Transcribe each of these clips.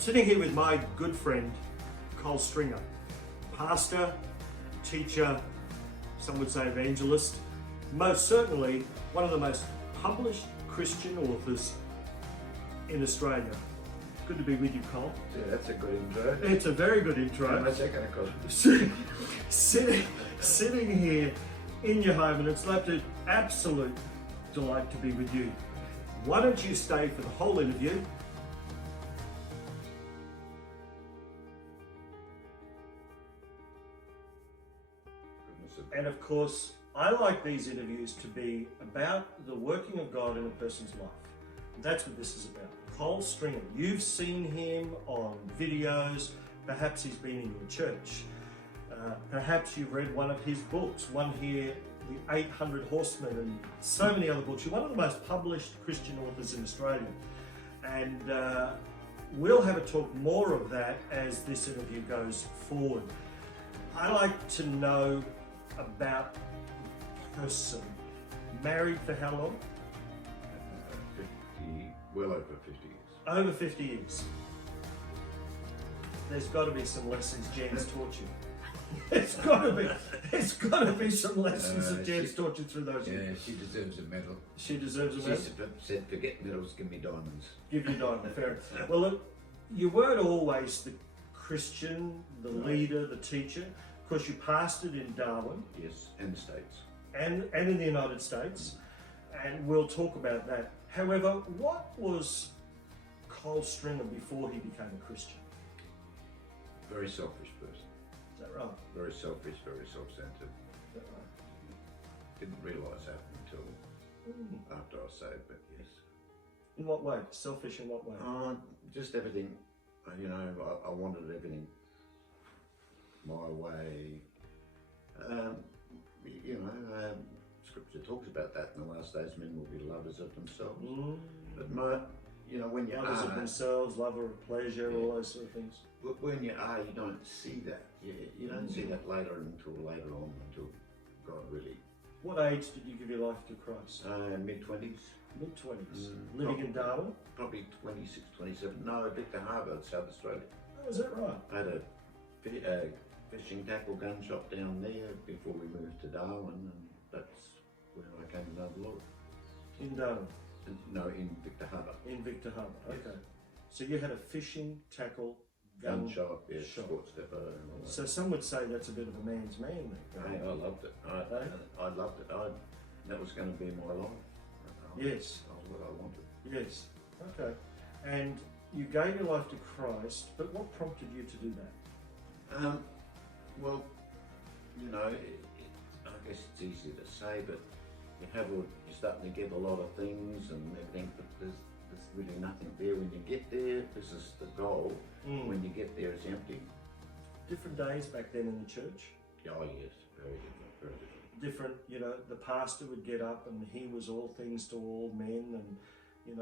sitting here with my good friend, Cole Stringer, pastor, teacher, some would say evangelist, most certainly one of the most published Christian authors in Australia. Good to be with you, Cole. Yeah, that's a good intro. It's a very good intro. How much that going to cost? Sitting here in your home, and it's an absolute delight to be with you. Why don't you stay for the whole interview? And of course, I like these interviews to be about the working of God in a person's life. That's what this is about. Cole Stringer, you've seen him on videos, perhaps he's been in your church, perhaps you've read one of his books, one here, The 800 Horsemen, and so many other books. You're one of the most published Christian authors in Australia. And we'll have a talk more of that as this interview goes forward. I like to know about the person. Married for how long? 50, well over 50 years. Over 50 years. There's got to be some lessons Jan's taught you. There's got to be some lessons that Jan's taught you through those years. Yeah, she deserves a medal. She deserves a medal? She said, forget medals, give me diamonds. Give you diamond, fair enough. Well, look, you weren't always the Christian, the leader, the teacher. Of course, you pastored in Darwin. Yes, and the States. And in the United States. And we'll talk about that. However, what was Cole Stringer before he became a Christian? Very selfish person. Is that right? Very selfish, very self-centered. Is that right? Didn't realise that until after I was saved, but yes. In what way? Selfish in what way? Just everything. You know, I wanted everything my way. Scripture talks about that in the last days. Men will be lovers of themselves. But when you lovers of themselves, lover of pleasure, all those sort of things. But when you are, you don't see that. You don't see that later until God really. What age did you give your life to Christ? Mid-20s. Mid-20s. Living in Darwin? Probably 26, 27. No, Victor Harbour, South Australia. Oh, is that right? I had a fishing tackle gun shop down there before we moved to Darwin, and that's where I came to know the Lord. In Darwin? No, in Victor Harbour. In Victor Harbour, Yes. okay. So you had a fishing tackle Gun shop, yes, shop. sports depot and all that. So some would say that's a bit of a man's man then. Hey, I loved it. I loved it. That was going to be my life. Yes. That was what I wanted. Yes, okay. And you gave your life to Christ, but what prompted you to do that? Well, I guess it's easy to say, but you're starting to get a lot of things and everything, but there's really nothing there when you get there. This is the goal. When you get there, it's empty. Different days back then in the church? Oh yes, very different, very different. Different, the pastor would get up and he was all things to all men, and,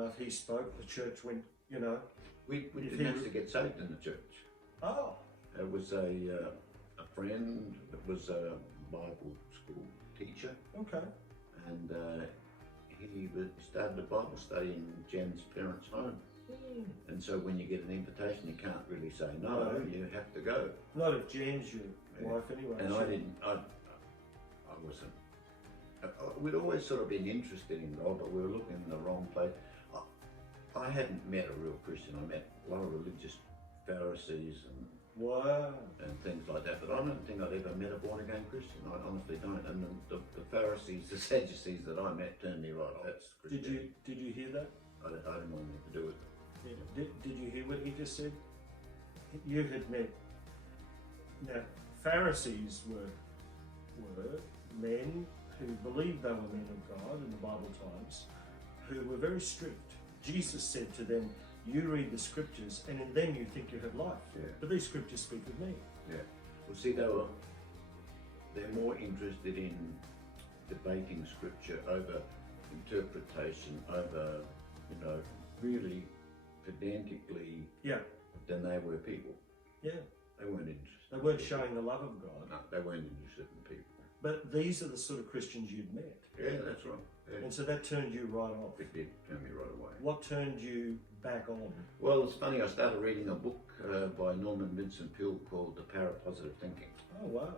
if he spoke, the church went, We didn't have to get saved in the church. Oh. It was a friend that was a Bible school teacher. Okay. And he started a Bible study in Jen's parents' home. And so when you get an invitation, you can't really say no, you have to go. Not if Jen's your wife anyway. And I wasn't. We'd always sort of been interested in God, but we were looking in the wrong place. I hadn't met a real Christian. I met a lot of religious Pharisees and things like that, but I don't think I'd ever met a born-again Christian. I honestly don't. And the Pharisees, the Sadducees that I met turned me right off. That's Christianity. Did you hear that? I didn't want anything to do with it. Yeah. Did you hear what he just said? You had met. Now, Pharisees were men who believed they were men of God in the Bible times, who were very strict. Jesus said to them, you read the scriptures and in them you think you have life. Yeah. But these scriptures speak of me. Yeah. Well, see, they're more interested in debating scripture over interpretation, over, really pedantically than they were people. Yeah. They weren't interested. They weren't showing the love of God. No, they weren't interested in people. But these are the sort of Christians you'd met. Yeah, that's right. Yeah. And so that turned you right off. It did turn me right away. What turned you back on? Well, it's funny, I started reading a book by Norman Vincent Peale called The Power of Positive Thinking. Oh, wow.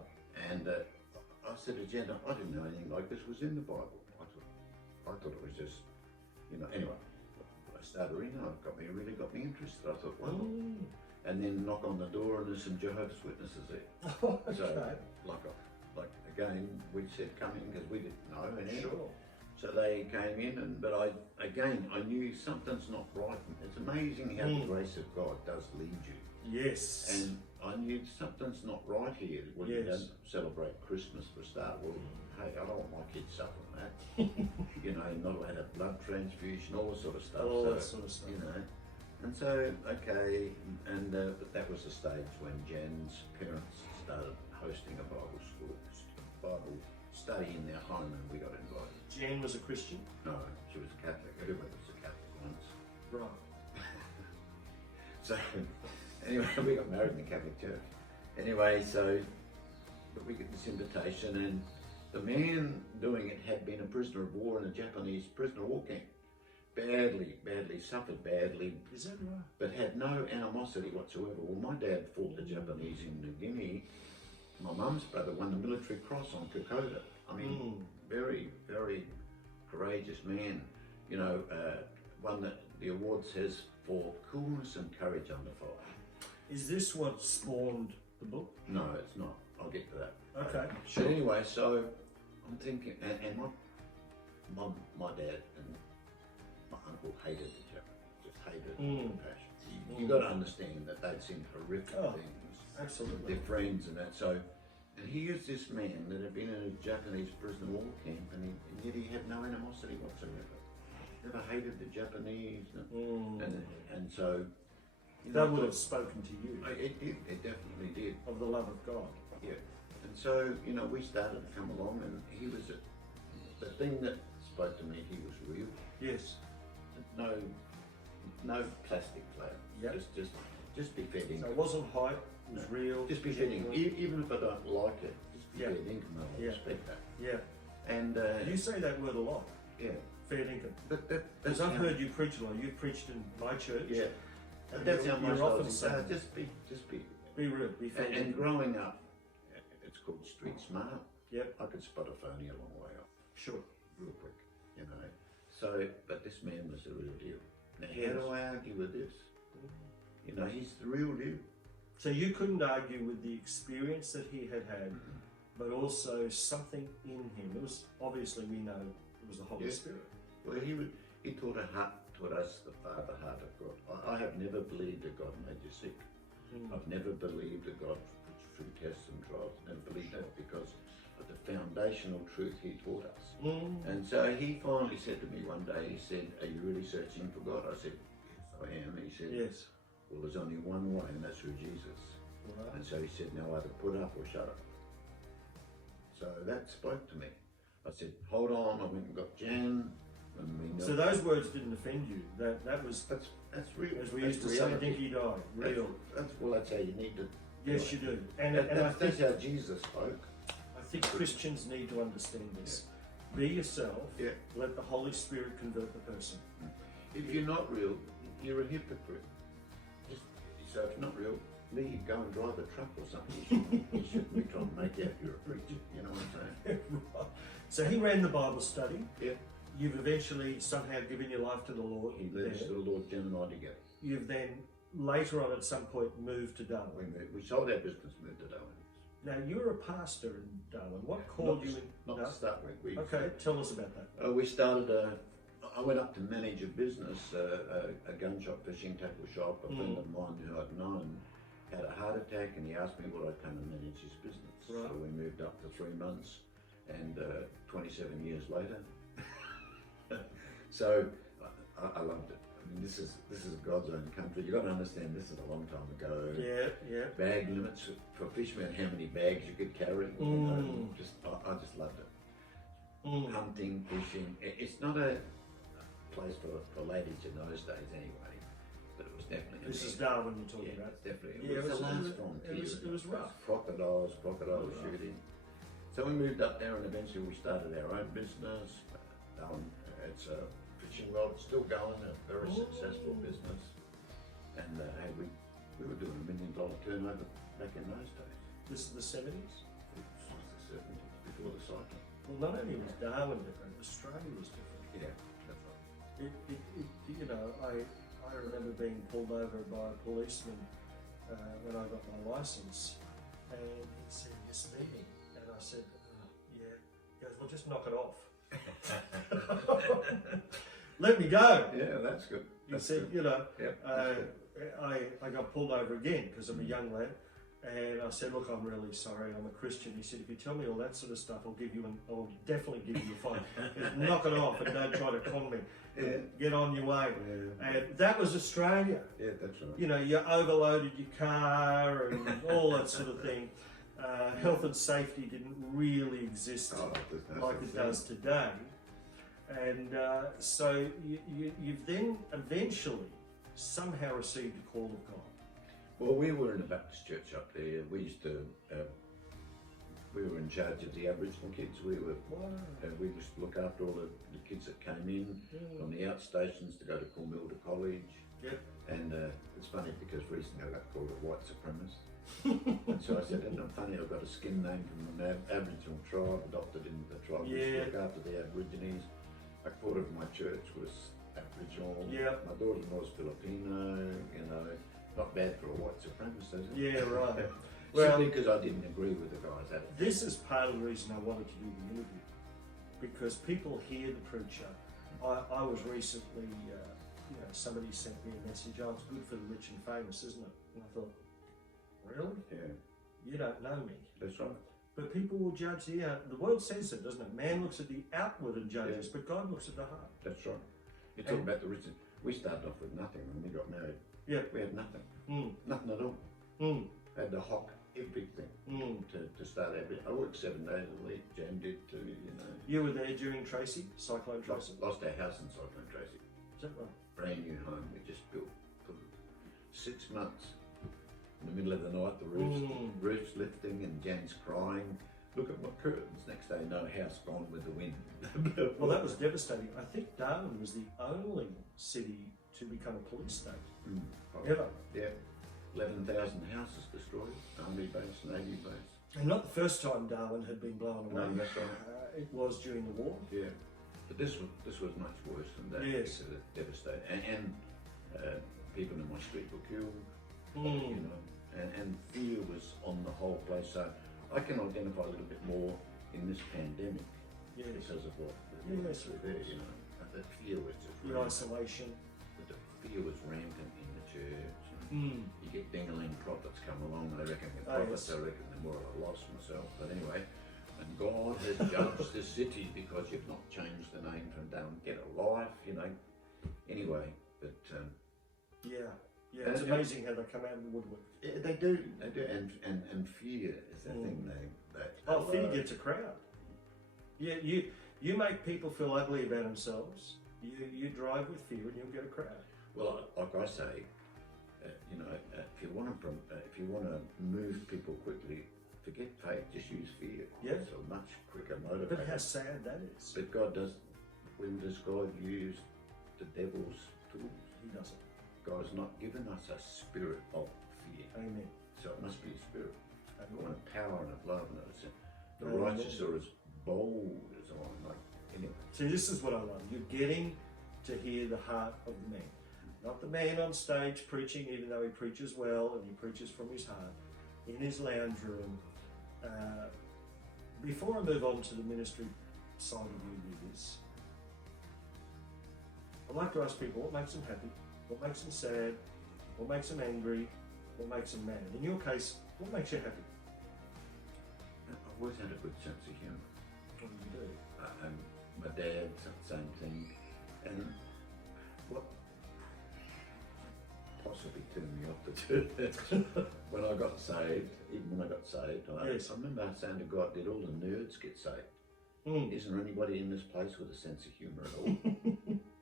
And I said to Jen, I didn't know anything like this was in the Bible. I thought it was just, anyway. I started reading it, really got me interested. I thought, well, and then knock on the door and there's some Jehovah's Witnesses there. Okay. So, like again, we said come in because we didn't know. And Sure. So they came in, but I knew something's not right. It's amazing how the grace of God does lead you. Yes. And I knew something's not right here when you don't celebrate Christmas for a start. Well, hey, I don't want my kids suffering that. You're not allowed to have blood transfusion, all this sort of stuff. All that sort of stuff. And so, okay, and but that was the stage when Jan's parents started hosting a Bible Bible study in their home, and we got invited. Jan was a Christian? No, she was a Catholic. Everybody was a Catholic once. Right. So, anyway, we got married in the Catholic Church. Anyway, but we get this invitation, and the man doing it had been a prisoner of war in a Japanese prisoner of war camp. Badly, suffered badly. Is that right? But had no animosity whatsoever. Well, my dad fought the Japanese in New Guinea. My mum's brother won the Military Cross on Kokoda. I mean, very, very courageous man. Won the award says for coolness and courage under fire. Is this what spawned the book? No, it's not. I'll get to that. Okay, sure. But anyway, so I'm thinking, and my dad and my uncle hated the Japanese, just hated with passion. You got to understand that they'd seen horrific things. Absolutely. Their friends and that. So, and here's this man that had been in a Japanese prisoner of war camp, and yet he had no animosity whatsoever. Never hated the Japanese, and so. That would have spoken to you. It did. It definitely did. Of the love of God. Yeah. And so, we started to come along, and he was the thing that spoke to me. He was real. Yes. No plastic clad. Yep. Just be fed in. So it wasn't hype. It was real. Just be fed in. Even if I don't like it, just be fed income. I Yeah. respect that. Yeah. And You say that word a lot. yeah. Fair income. But Because I've heard you preach a lot. You've preached in my church. Yeah. And That's how you're most often of saying, just be. be real, be fair And income. growing up, it's called street smart. Yep. I could spot a phony a long way off, Sure. real quick, So, but this man was the real deal. Now, how do I argue with this? He's the real deal. So you couldn't argue with the experience that he had had, but also something in him. It was obviously, we know it was the Holy Spirit. Well, he taught us the Father heart of God. I have never believed that God made you sick. I've never believed that God puts you through tests and trials. Never believed that because of the foundational truth he taught us. And so he finally said to me one day, he said, "Are you really searching for God?" I said, "Yes, I am." He said, Yes. "Well, there's only one way, and that's through Jesus." Right. And so he said, "Now either put up or shut up." So that spoke to me. I said, "Hold on," I went and got Jan. So those words didn't offend you. That was, that's real. as we used to say, dinky die, real. That's how you need to. Yes, you do. And that's how Jesus spoke. I think Christians need to understand this. Be yourself. Yeah. Let the Holy Spirit convert the person. If you're not real, you're a hypocrite. So if you're not real, leave, go and drive a truck or something. You shouldn't be trying to make out you're a preacher. You know what I'm saying? Right. So he ran the Bible study. Yeah. You've eventually somehow given your life to the Lord. He led us to the Lord, Jen and I together. You've then later on at some point moved to Darwin. We sold our business, moved to Darwin. Now you're a pastor in Darwin. What called you in? Not to start with. Okay, tell us about that. We started I went up to manage a business, a gun shop, fishing tackle shop. A friend of mine who I'd known had a heart attack, and he asked me would I come and manage his business. Right. So we moved up for 3 months, and 27 years later. So I loved it. I mean, this is God's own country. You got to understand, this is a long time ago. Yeah. Bag limits for fishermen, how many bags you could carry. I just loved it. Hunting, fishing. It's not a place for ladies in those days anyway, but it was definitely. This is Darwin you're talking about. Definitely. Yeah, it was the last frontier. It was rough. Crocodile shooting. So we moved up there and eventually we started our own business. It's a fishing rod, it's still going, a very successful business. And hey, we were doing $1 million turnover back in those days. This is the 70s? It was the 70s, before the cyclone. Well, not only was Darwin different, Australia was different. Yeah, that's right. You know, I remember being pulled over by a policeman when I got my licence, and he said, "You're speeding," and I said, "Yeah." He goes, "Well, just knock it off." Let me go. Yeah, that's good. He said, good. you know, Yep, I got pulled over again because I'm a young lad, and I said, "Look, I'm really sorry. I'm a Christian." He said, "If you tell me all that sort of stuff, I'll definitely give you a fine. Just knock it off and don't try to con me. Yeah. Get on your way." Yeah. And that was Australia. Yeah, that's right. You know, you overloaded your car and all that sort of thing. Health and safety didn't really exist like it does today. And so you've then eventually somehow received a call of God. Well, we were in a Baptist church up there. We used to, we were in charge of the Aboriginal kids. We used to look after all the kids that came in from the outstations to go to Cornwall College. Yep. And it's funny because recently I got called a white supremacist. And so I said, "Isn't it funny? I've got a skin name from an Aboriginal tribe, adopted into the tribe. We used to look after the Aborigines. A quarter of my church was Aboriginal. Yeah. My daughter-in-law was Filipino. You know, not bad for a white supremacist, is it? Yeah, right. Simply because I didn't agree with the guy's attitude. This is part of the reason I wanted to do the interview, because people hear the preacher. I was recently, somebody sent me a message, "Oh, it's good for the rich and famous, isn't it?" And I thought, really? Yeah. You don't know me. That's right. But people will judge the world says it, doesn't it? Man looks at the outward and judges, but God looks at the heart. That's right. You talk about the rich. We started off with nothing when we got married. Yeah. We had nothing. Mm. Nothing at all. Mm. Had to hock everything to start out. I worked 7 days a week. Jan did too, you know. You were there during Tracy, Cyclone Tracy? Lost our house in Cyclone Tracy. Is that right? Brand new home. We just built for 6 months. In the middle of the night, the roof's lifting and Jan's crying. Look at my curtains. Next day, no house gone with the wind. Well, that was devastating. I think Darwin was the only city to become a police state. Ever. Yeah. 11,000 houses destroyed. Army base, Navy base. And not the first time Darwin had been blown away. No, that's right. It was during the war. Yeah. But this was much worse than that. Yes. It was devastating. And people in my street were killed. You know. And fear was on the whole place. So I can identify a little bit more in this pandemic because of what was there, you know. The fear was just the isolation. The fear was rampant in the church. You get ding-a-ling prophets come along, they reckon the prophets, I reckon they're more at a loss myself. But anyway, and God has judged the city because you've not changed the name from down, get a life, you know. Anyway, but yeah, it's amazing how they come out of the woodwork. Yeah, they do, and fear is the thing fear gets a crowd. Yeah, you make people feel ugly about themselves. You drive with fear and you'll get a crowd. Well, like I say, if you want to move people quickly, forget faith, just use fear. Yeah. It's a much quicker motivator. But how sad that is. But when does God use the devil's tools? He doesn't. God has not given us a spirit of fear. Amen. So it must be a spirit. Amen. Of power and of love. And the Amen. righteous are as bold as iron. Like, anyway. See, this is what I love. You're getting to hear the heart of the man. Not the man on stage preaching, even though he preaches well and he preaches from his heart, in his lounge room. Before I move on to the ministry side of you leaders, I'd like to ask people what makes them happy, what makes them sad, what makes them angry, what makes them mad. In your case, what makes you happy? I've always had a good sense of humour. What do you do? And my dad, same thing. And what possibly turned me off the church when I got saved, I remember saying to God, did all the nerds get saved? Isn't there anybody in this place with a sense of humour at all?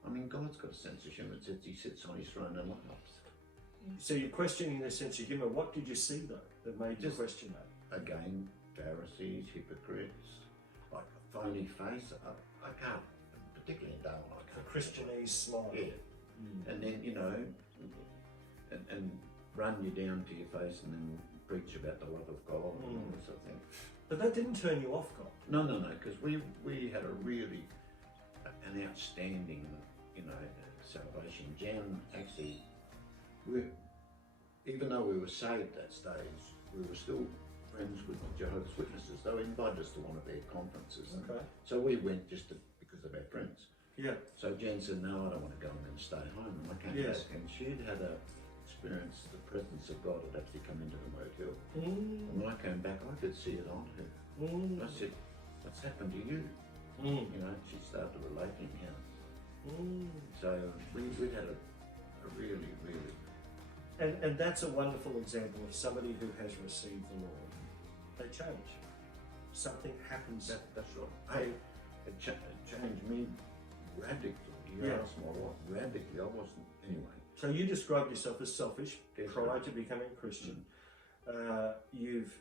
I mean, God's got a sense of humour. He sits on his throne and laughs. So you're questioning their sense of humour. What did you see, though, that made you question that? Again, Pharisees, hypocrites, like a phony face. I can't, particularly in Darwin, I A can't. Christianese smile. Yeah. And then, and run you down to your face and then preach about the love of God and all this sort of thing. But that didn't turn you off God. No, because we had an outstanding, salvation. Jan, actually, even though we were saved that stage, we were still friends with the Jehovah's Witnesses. They invited us to one of their conferences. Okay. So we went just because of our friends. Yeah. So Jen said, no, I don't want to go, I'm going to stay home. And I came back and she'd had experienced the presence of God had actually come into the motel. And when I came back, I could see it on her. I said, what's happened to you? She started relating how. So we had a really, really... And that's a wonderful example of somebody who has received the Lord. They change. Something happens. That's right. It changed me radically. You asked my wife, radically. I wasn't, anyway. So you described yourself as selfish prior to becoming a Christian. You've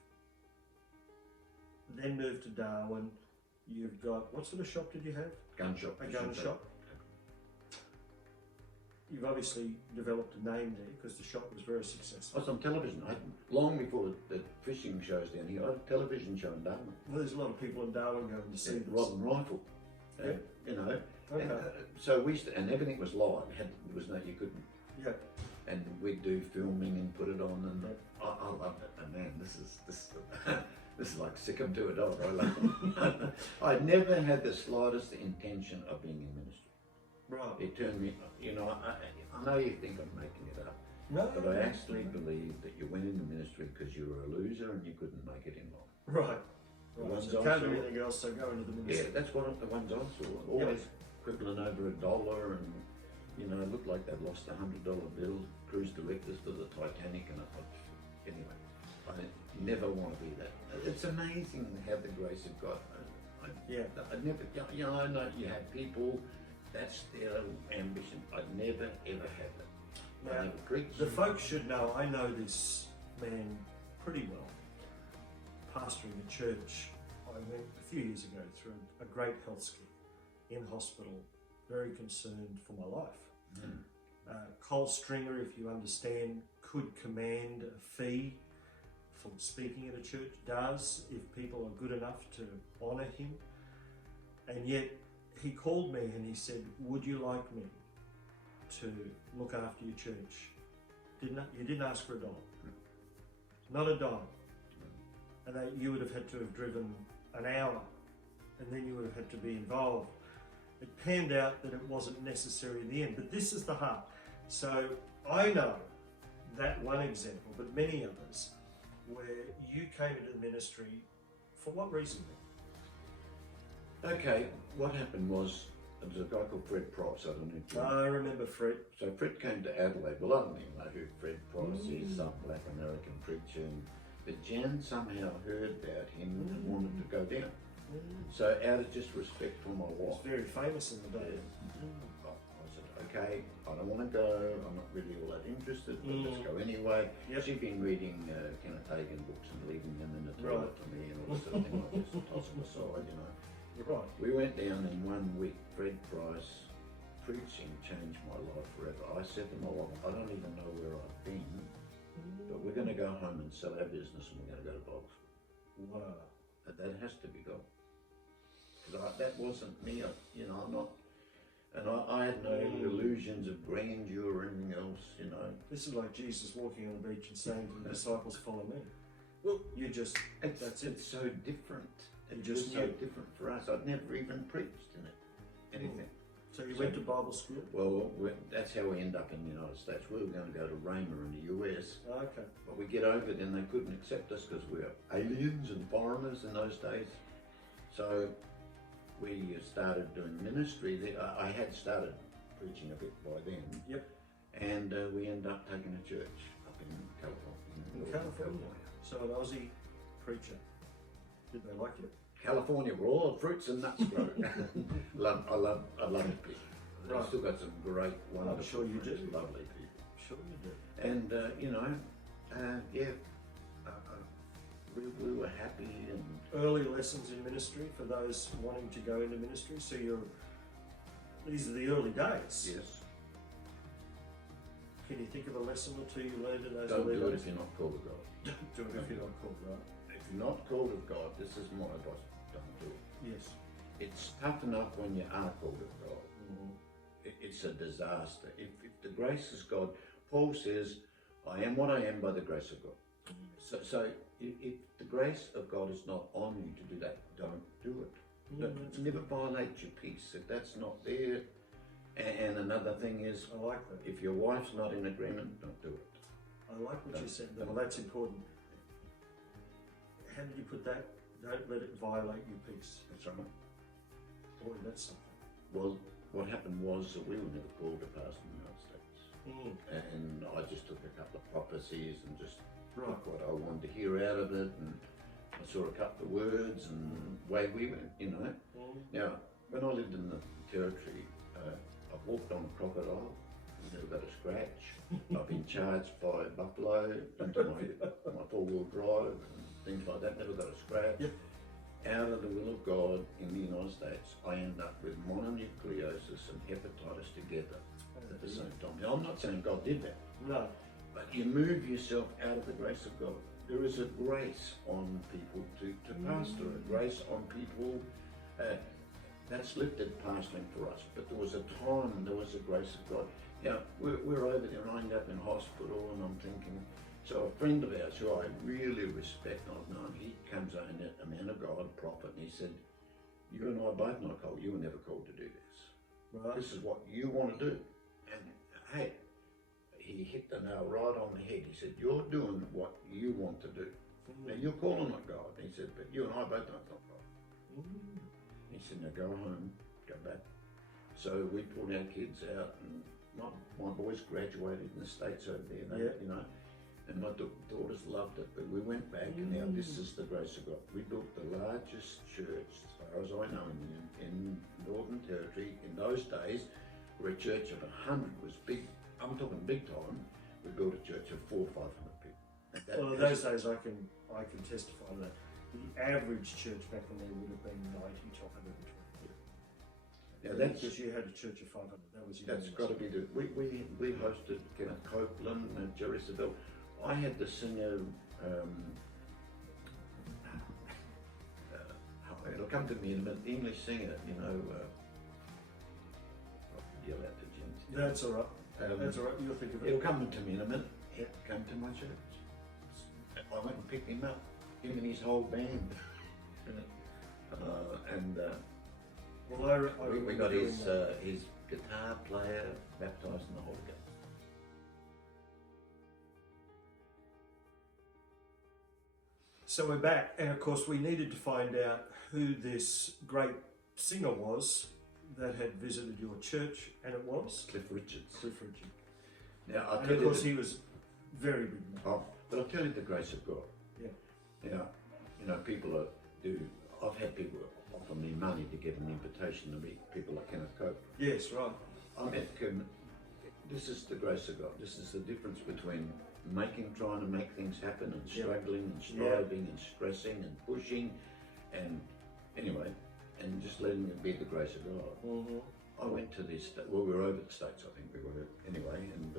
then moved to Darwin. You've got, what sort of shop did you have? Gun shop. A gun shop. You've obviously developed a name there because the shop was very successful. I was on television. Long before the fishing shows down here, I had a television show in Darwin. Well, there's a lot of people in Darwin going to see this. Rod and rifle. Okay. And, so we used to, and everything was live. There was no, you couldn't. Yeah. And we'd do filming and put it on, and I loved it. And man, this is like sick 'em to a dog. I love it. I never had the slightest intention of being in ministry. Right. It turned me, I know you think I'm making it up, No. but I actually believe that you went into ministry because you were a loser and you couldn't make it in life. Right. Ones So I can't do saw- anything else, so go into the ministry. Yeah, that's what the ones I saw. Always quibbling over $1 and, looked like they'd lost $100 bill, cruise directors to the Titanic, and I thought, anyway, I never want to be that. It's amazing how the grace of God, I never, I know you have people, that's their ambition. I'd never ever had that. I never preached. The folks should know, I know this man pretty well. Pastoring a church, I went a few years ago through a great health scare in hospital, very concerned for my life. Cole Stringer, if you understand, could command a fee for speaking at a church, does if people are good enough to honour him. And yet he called me and he said, would you like me to look after your church? You didn't ask for $1. Not a dime. And you would have had to have driven an hour, and then you would have had to be involved. It panned out that it wasn't necessary in the end, but this is the heart. So I know that one example, but many others, where you came into the ministry, for what reason then? Okay, what happened was, there was a guy called Fred Price, I don't know if you know. I remember Fred. So Fred came to Adelaide. Well, I don't even know who Fred Price is, some black American preacher. But Jan somehow heard about him and wanted to go down. So out of just respect for my He was wife, very famous in the day. I said, okay, I don't want to go, I'm not really all that interested, but let's go anyway. Yep. She'd been reading Kenneth Hagin books and leaving them in the toilet for me and all this sort of thing. I just toss them aside, Right. We went down in 1 week. Fred Price preaching changed my life forever. I said to my wife, I don't even know where I've been, but we're going to go home and sell our business and we're going to go to Bible school. Wow. That has to be God. Because that wasn't me, I'm not, and I had no illusions of grandeur or anything else, This is like Jesus walking on the beach and saying to the disciples, follow me. Well, You just, that's it. It's so different. You It's just just so knew. different for us. I'd never even preached in it, anything. So you went to Bible school? Well, that's how we end up in the United States. We were going to go to Rhema in the US, Okay. but we get over it and they couldn't accept us because we were aliens and foreigners in those days. So we started doing ministry there. I had started preaching a bit by then. Yep. And we ended up taking a church up in California. In California. So an Aussie preacher. Did they like you? California, where all the fruits and nuts grow. I love it, people. Right. I've still got some great, wonderful, sure you friends, do. lovely people. Sure you did. And, we were happy and Early lessons in ministry for those wanting to go into ministry. So these are the early days. yes. Can you think of a lesson or two you learned in those Don't early do it days? if you're not called of God. Don't do it if you're not called, right? If you're not called of God, this is my advice. Don't do it. Yes. It's tough enough when you are called of God. It's a disaster. If the grace is God, Paul says, I am what I am by the grace of God. So if the grace of God is not on you to do that, don't do it. Never violate your peace. If that's not there, and another thing is, I like that. if your wife's not in agreement, don't do it. I like what you said. Well, that's important. How did you put that? Don't let it violate your peace. That's right. Boy, that's something. Well, what happened was that we were never called to pastor in the United States. And I just took a couple of prophecies and just took what I wanted to hear out of it, and I saw a couple of words and away we went, you know. Now, when I lived in the territory, I've walked on a crocodile, never got a scratch. I've been charged by buffalo into my four-wheel drive and things like that, never got a scratch. Yep. Out of the will of God in the United States, I ended up with mononucleosis and hepatitis together at the same time. Now, I'm not saying God did that. No. But you move yourself out of the grace of God. There is a grace on people to pastor, a grace on people that's lifted pastoring for us. But there was a time, there was a grace of God. Now, we're over there, and I end up in hospital, and I'm thinking, so a friend of ours who I really respect, and I've known, he comes in, a man of God, a prophet, and he said, you and I both not called, you were never called to do this. Right. This is what you want to do. And hey, he hit the nail right on the head. He said, you're doing what you want to do. Now you're calling on God. He said, but you and I both don't know God. He said, now go home, go back. So we pulled our kids out, and my boys graduated in the States over there, you know, and my daughters loved it. But we went back, and now this is the grace of God. We built the largest church, as far as I know, in Northern Territory. In those days, where a church of 100 was big, I'm talking big time, we built a church of 400 or 500 people. Well, in those days, I can testify to that. The average church back then would have been 90 to 120. Now that's because you had a church of 500. That was that's got to be the. We hosted Kenneth Copeland and Jerry Savelle. I had the singer. It'll come to me in a minute. The English singer, you know. I'll yell out to Jim. That's all right. That's all right. You'll think of it. It'll come to me in a minute. He'll come to my church. I went and picked him up. Him and his whole band. Well, we got his guitar player baptised in the Holy Ghost. So we're back, and of course we needed to find out who this great singer was that had visited your church, and it was Cliff Richards. Cliff Richard. Now, and of course he was very big. Oh, but I'll tell you the grace of God. Yeah. Now, you know, people do. I've had people offer me money to get an invitation to meet people like Kenneth Cope. Yes, right. I met him. This is the grace of God. This is the difference between trying to make things happen, and struggling and striving and stressing and pushing, and anyway, and just letting it be the grace of God. I went to this. Well, we were over the States, I think we were anyway, and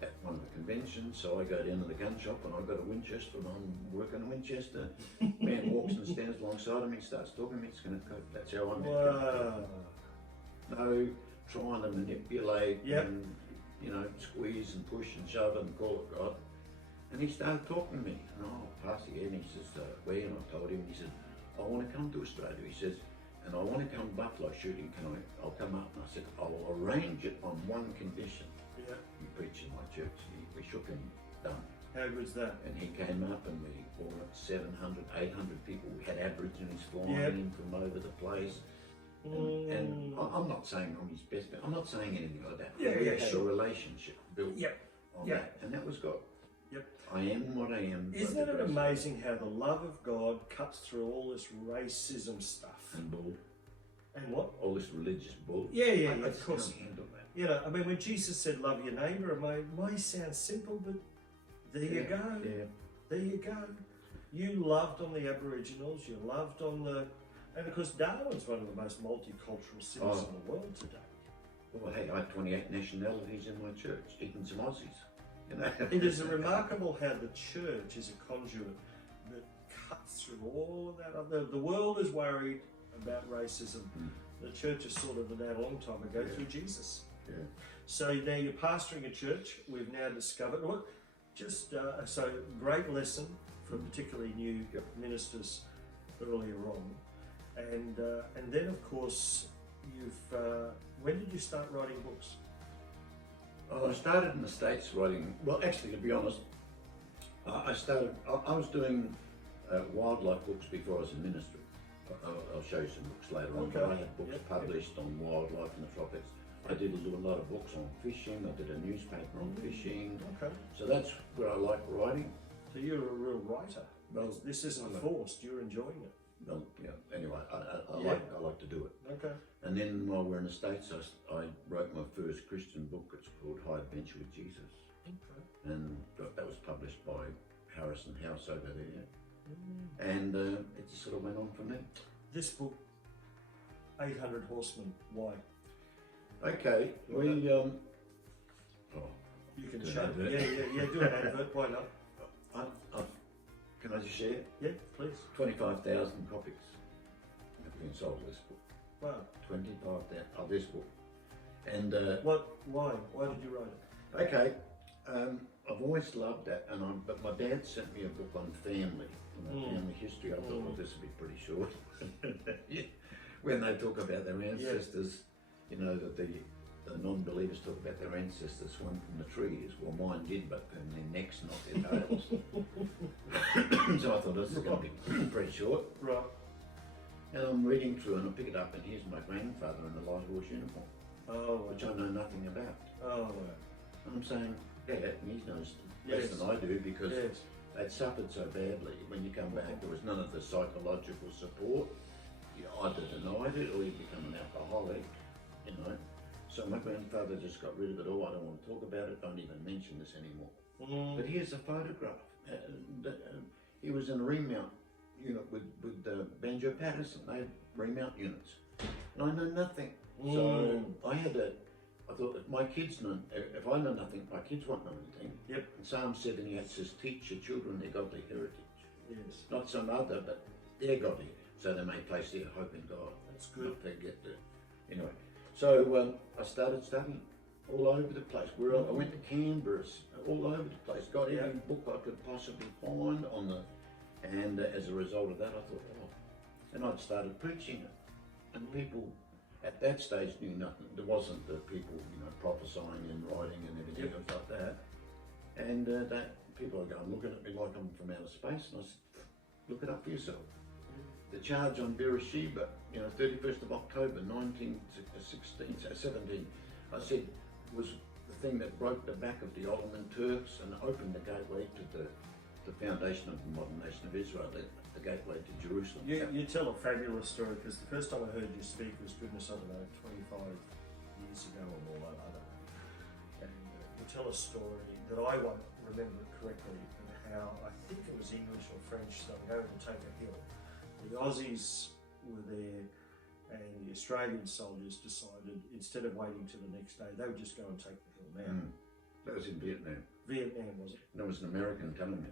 at one of the conventions. So I go down to the gun shop, and I've got a Winchester, and I'm working a Winchester. Man walks and stands alongside of me, starts talking to me. It's going to go. That's how I met. Wow. No trying to manipulate and, you know, squeeze and push and shove and call it God. And he started talking to me, and I'll pass again. He says, where? And I told him. He said, I want to come to Australia. He says, and I want to come buffalo shooting. I'll come up. And I said, I'll arrange it on one condition. Yeah. You preach in my church. We shook him, done. How good's that? And he came up, and we all 700, 800 people. We had Aborigines flying in from over the place. And I'm not saying I'm his best, but I'm not saying anything like that. We had a relationship built on that, and that was God. Yep. I am what I am. Isn't it amazing how the love of God cuts through all this racism stuff? And bull. And what? All this religious bull. Yeah, I of course. can't handle that. You know, I mean, when Jesus said, love your neighbour, it may sound simple, but there you go. Yeah. There you go. You loved on the Aboriginals, you loved on the... And of course, Darwin's one of the most multicultural cities in the world today. Well, hey, I had 28 nationalities in my church, even some Aussies. You know? It is remarkable how the church is a conduit that cuts through all of that. The world is worried about racism. The church has sorted it out a long time ago through Jesus. Yeah. So now you're pastoring a church. We've now discovered, well, so great lesson for particularly new ministers earlier on. And then of course, when did you start writing books? I started in the States writing, well actually to be honest, I was doing wildlife books before I was in ministry. I'll show you some books later on, but I had books published on wildlife in the tropics. I did do a lot of books on fishing, I did a newspaper on fishing. Okay. So that's where I like writing. So you're a real writer. Well, this isn't forced, you're enjoying it. Well, yeah, anyway, I like to do it. Okay. And then while we're in the States, I wrote my first Christian book. It's called High Adventure with Jesus. Okay. And that was published by Harrison House over there. And it just sort of went on from there. This book, 800 Horsemen, why? Okay, we you can show it. Yeah, do an advert, why not? Can I just share? Yeah, please. 25,000 copies have been sold of this book. Wow. 25,000 of this book. And why? Why did you write it? Okay, I've always loved that, but my dad sent me a book on family, family history. I thought, well, this would be pretty short. When they talk about their ancestors, you know, that the non-believers talk about their ancestors swung from the trees. Well, mine did, but then their necks, not their tails. So I thought this is going to be pretty short. Right. And I'm reading through and I pick it up and here's my grandfather in the light horse uniform. Oh, which I know nothing about. Oh, wow. And I'm saying, Dad, and he knows less than I do because they'd suffered so badly. When you come back, there was none of the psychological support. You either denied it or you become an alcoholic, you know. So my grandfather just got rid of it all. I don't want to talk about it. Don't even mention this anymore. But here's a photograph. He was in a remount unit with Banjo Patterson. They had remount units. And I know nothing. So I thought if my kids know, if I know nothing, my kids won't know anything. Yep. And Psalm 78 says, teach your children their godly heritage. Yes. Not some other, but their godly. So they may place their hope in God. That's good. Not forget that. Anyway, so I started studying all over the place. I went to Canberra, all over the place. Got every book I could possibly find on the, and as a result of that, I thought, oh, and I'd started preaching it, and people at that stage knew nothing. There wasn't the people, you know, prophesying and writing and everything else like that. And that people are going looking at me like I'm from outer space, and I said, look it up for yourself. The charge on Beersheba, you know, 31st of October, 17, I said, was the thing that broke the back of the Ottoman Turks and opened the gateway to the foundation of the modern nation of Israel, the gateway to Jerusalem. You tell a fabulous story, because the first time I heard you speak was, goodness, I don't know, 25 years ago or more, I don't know. And you tell a story that I won't remember correctly, and how, I think it was English or French, they were going to take a hill. The Aussies were there, and the Australian soldiers decided, instead of waiting till the next day, they would just go and take the hill now. That was in Vietnam. Vietnam, was it? There was an American telling me.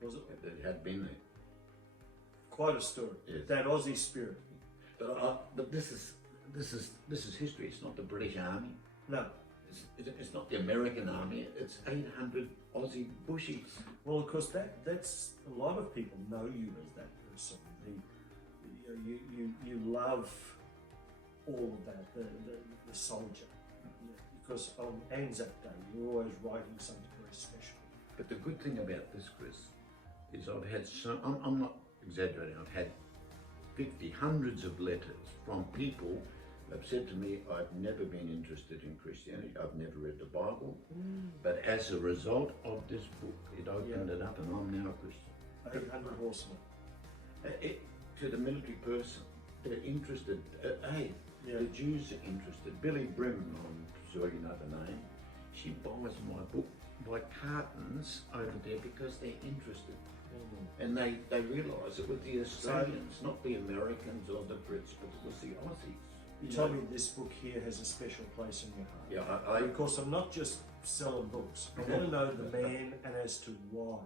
Was it? That had been there. Quite a story. Yes. That Aussie spirit. But this is history. It's not the British Army. No. It's not the American Army. It's 800 Aussie bushies. Well, of course, that's a lot of people know you as that person. You love all of that, the soldier, because on Anzac Day you're always writing something very special. But the good thing about this, Chris, is I've had I'm not exaggerating, I've had hundreds of letters from people that have said to me, I've never been interested in Christianity, I've never read the Bible, but as a result of this book, it opened it up and I'm now a Christian. 800 Horsemen. To the military person, they're interested. The Jews are interested. Billy Brim, I'm sure you know the name, she buys my book like cartons over there because they're interested. And they realise it with the Australians, not the Americans or the Brits, but it was the Aussies. You told me this book here has a special place in your heart. Yeah, Of course, I'm not just selling books. I want to know the man and as to why.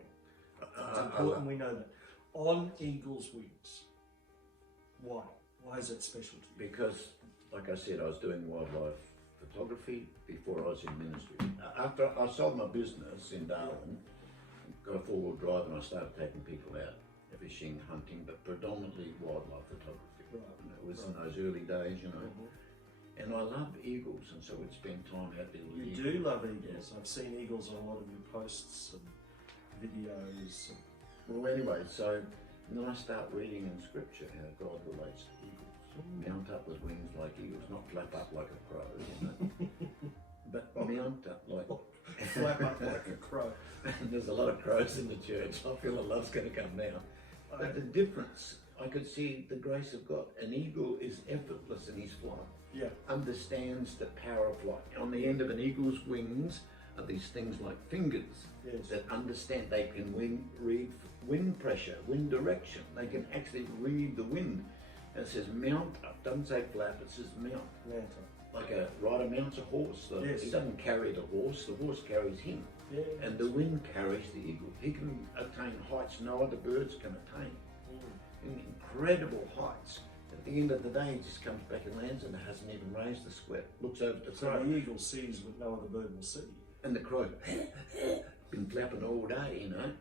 It's important we know that. On Eagle's Wings. Why? Why is it special to you? Because, like I said, I was doing wildlife photography before I was in ministry. After I sold my business in Darwin, got a four-wheel drive, and I started taking people out fishing, hunting, but predominantly wildlife photography. Right. It was in those early days, you know. And I love eagles, and so we'd spend time out there with You do love eagles. I've seen eagles on a lot of your posts and videos. Well, anyway, so then I start reading in Scripture how God relates to eagles. Mount up with wings like eagles, not flap up like a crow, you know. But mount up like... Flap up like a crow. There's a lot of crows in the church. I feel a lot's going to come now. But the difference, I could see the grace of God. An eagle is effortless in his flight. Yeah. Understands the power of flight. On the end of an eagle's wings are these things like fingers that understand. They can read wind pressure, wind direction. They can actually read the wind. And it says mount up. Doesn't say flap, it says mount. Mount up. Like a rider mounts a horse. He doesn't carry the horse carries him. Yeah. And the wind carries the eagle. He can attain heights no other birds can attain. Incredible heights. At the end of the day, he just comes back and lands and hasn't even raised the sweat. Looks over the So the eagle sees what no other bird will see. And the crow been flapping all day, you know.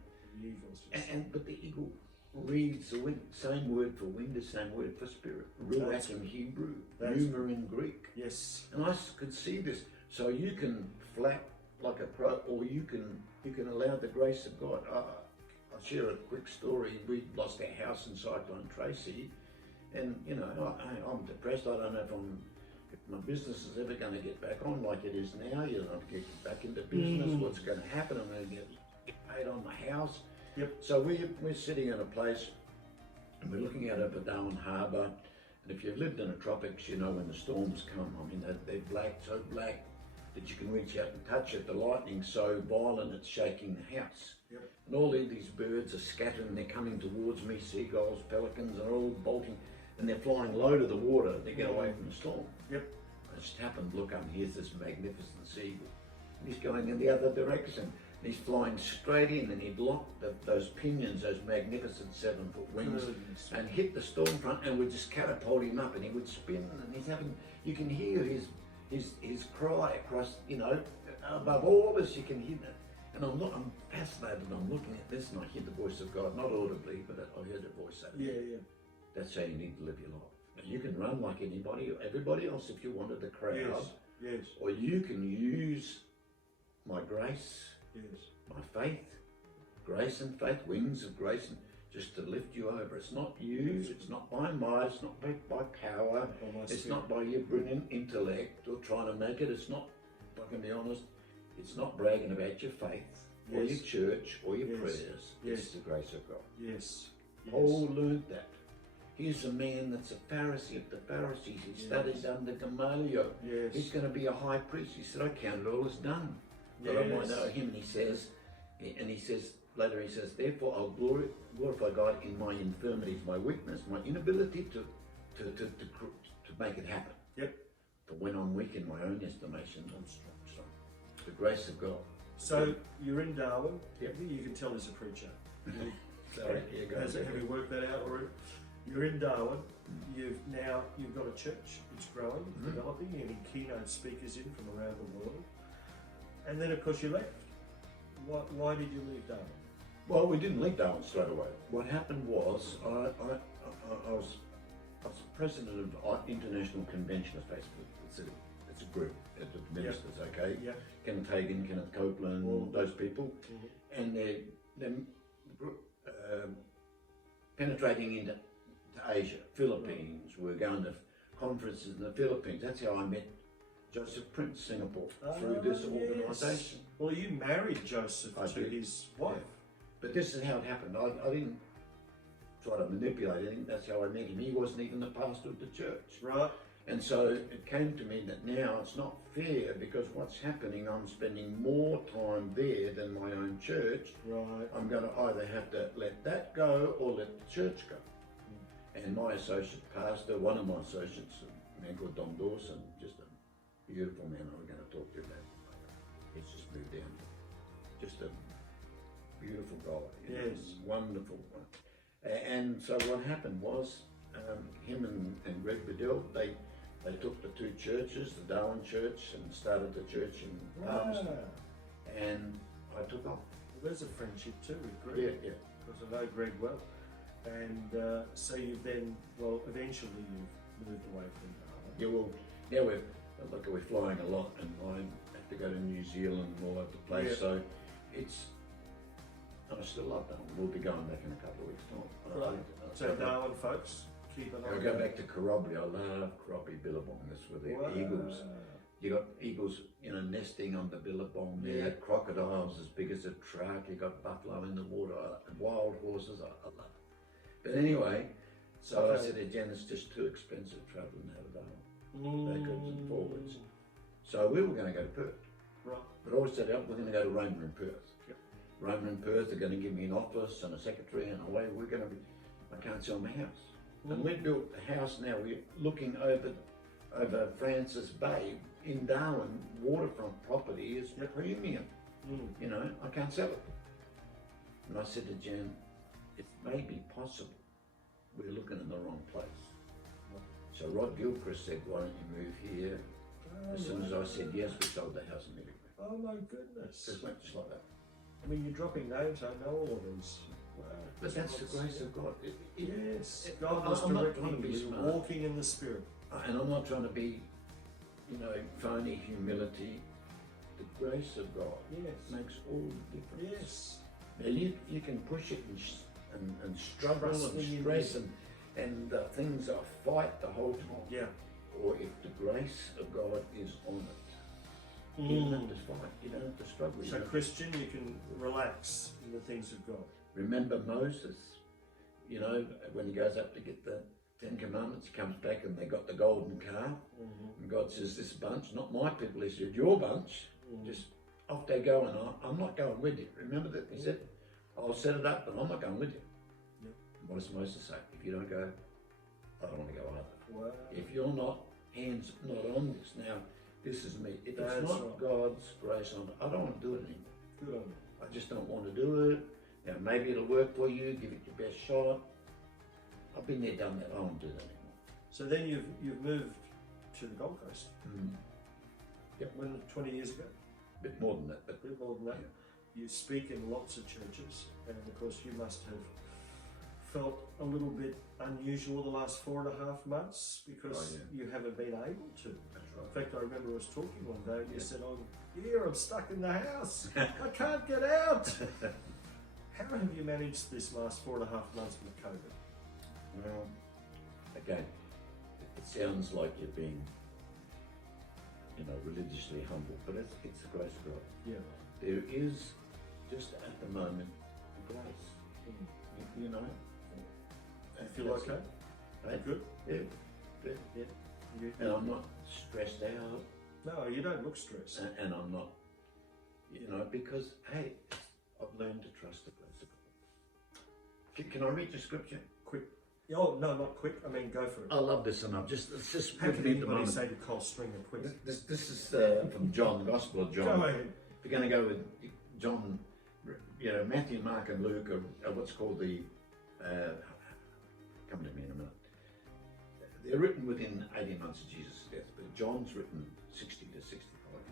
The eagle's just... But the eagle reads the wind. Same word for wind is same word for spirit. Ruach in Hebrew, pneuma in Greek. Yes. And I could see this. So you can flap like a crow, or you can allow the grace of God. I'll share a quick story. We lost our house in Cyclone Tracy, and you know I'm depressed. I don't know if my business is ever going to get back on like it is now. You know, get back into business. What's going to happen? I'm going to get paid on my house. Yep. So we're sitting in a place, and we're looking out over Darwin Harbour. And if you've lived in the tropics, you know when the storms come. I mean, they're black, so black that you can reach out and touch it. The lightning's so violent it's shaking the house. Yep. And all these birds are scattered and they're coming towards me. Seagulls, pelicans are all bolting, and they're flying low to the water to get away from the storm. Yep. I just happened to look up, and here's this magnificent seagull. And he's going in the other direction. And he's flying straight in, and he'd locked those pinions, those magnificent 7-foot wings, and hit the storm front, and would just catapult him up, and he would spin, and he's having, you can hear his cry across, you know, above all this you can hear that. And I'm fascinated, I'm looking at this, and I hear the voice of God, not audibly, but I heard a voice say, yeah. That's how you need to live your life. Now, you can run like anybody, everybody else if you wanted the crowd, yes. or you can use my grace, my faith, grace and faith, wings of grace, and just to lift you over. It's not you, it's not by might, it's not by power, it's not by your brilliant intellect or trying to make it. It's not, if I can be honest, it's not bragging about your faith or your church or your prayers. It's the grace of God. Yes. Paul learned that. He's a man that's a Pharisee of the Pharisees. He studied under Gamaliel. He's going to be a high priest. He said, I count it all as done. But I might know him. And he says, later he says, therefore I'll glorify God in my infirmities, my weakness, my inability to make it happen. Yep. But when I'm weak in my own estimation, I'm strong. So the grace of God. So you're in Darwin. Yep. You can tell he's a preacher. Sorry, here goes. Have you worked that out already? You're in Darwin. You've got a church. It's growing, developing. You're getting keynote speakers in from around the world. And then, of course, you left. Why did you leave Darwin? Well, we didn't leave Darwin straight away. What happened was I was president of International Convention of Facebook. It's a group of ministers, okay? Yeah. Kenneth Hagin, Kenneth Copeland, those people, and they're penetrating into Asia, Philippines. We're going to conferences in the Philippines. That's how I met Joseph Prince, Singapore, through this organisation. Well, you married Joseph to his wife. But this is how it happened. I didn't try to manipulate anything. That's how I met him. He wasn't even the pastor of the church. Right. And so it came to me that now it's not fair, because what's happening, I'm spending more time there than my own church. Right. I'm going to either have to let that go or let the church go. And my associate pastor, one of my associates, a man called Don Dawson, just a beautiful man, I'm going to talk to you about him later. He's just moved down. Just a beautiful guy. Yes. Wonderful one. And so what happened was, him and Greg Bedell, they took the two churches, the Darwin Church, and started the church in Palmerston. And I took off. Well, there's a friendship too with Greg. Yeah. Because I know Greg well. And so you've then, well, eventually you've moved away from Darwin. Yeah, well, now we're flying a lot, and I have to go to New Zealand and all over the place. Yeah. So I still love Darwin. We'll be going back in a couple of weeks' time. Right. So Darwin folks, keep an eye I on go that. back to Corroboree. I love Corroboree Billabong. That's where the Wow. eagles. You got eagles, nesting on the Billabong there. Yeah. Crocodiles as big as a truck. You got buffalo in the water. Wild horses. I love it. But anyway, so I said to Jen, it's just too expensive travelling out of Darwin, backwards and forwards. So we were going to go to Perth. Right. But I always said, we're going to go to Roma in Perth. Yep. Roma in Perth are going to give me an office and a secretary, and away we're going to be. I can't sell my house. And we built a house now. We're looking over Francis Bay in Darwin. Waterfront property is premium. I can't sell it. And I said to Jen, it may be possible we're looking in the wrong place. So Rod Gilchrist said, why don't you move here? As soon as I said yes, we sold the house immediately. Oh my goodness. Just went just like that. I mean, you're dropping names, I know all of these. Wow. But that's the grace of God. Yes, God was I'm not trying to directing be you, smart. walking in the Spirit. And I'm not trying to be, phony humility. The grace of God Yes. makes all the difference. Yes. Now you can push it and struggle Trust and me, stress and things are fight the whole time. Yeah. Or if the grace of God is on it, you don't have to fight. You don't have to struggle. So Christian, you can relax in the things of God. Remember Moses, when he goes up to get the Ten Commandments, he comes back and they got the golden calf. And God says, this bunch, not my people, he said, your bunch, just off they go, and I'm not going with you. Remember that? He said, I'll set it up, but I'm not going with you. Yep. What does Moses say? If you don't go, I don't want to go either. Wow. If you're not, hands not on this. Now, this is me. If That's it's not right. God's grace on it, I don't want to do it anymore. Good on you. I just don't want to do it. Now, maybe it'll work for you, give it your best shot. I've been there, done that. I don't do that anymore. So then you've moved to the Gold Coast. Yep. When 20 years ago? A bit more than that, but A bit more than that. Yeah. You speak in lots of churches, and of course you must have felt a little bit unusual the last 4.5 months because you haven't been able to. that's right. In fact, I remember us talking one day and you said, I'm stuck in the house. I can't get out. How have you managed this last 4.5 months with COVID? Well, again, it sounds like you're being, religiously humble, but it's the grace of God. Yeah. There is, just at the moment, grace. You know. You feel okay? Right? Good? Yeah. You, And I'm not stressed out, no, you don't look stressed. and I'm not, because, hey, I've learned to trust the grace of God. Can I read the scripture? Quick. Oh, no, not quick. I mean, go for it. I love this, and it's just How with can me at the anybody moment. say to Cole Stringer quick? This is from John, Gospel of John. Go ahead. If you're going to go with John, Matthew, Mark, and Luke are what's called the, come to me in a minute. They're written within 18 months of Jesus' death, but John's written 60 to 65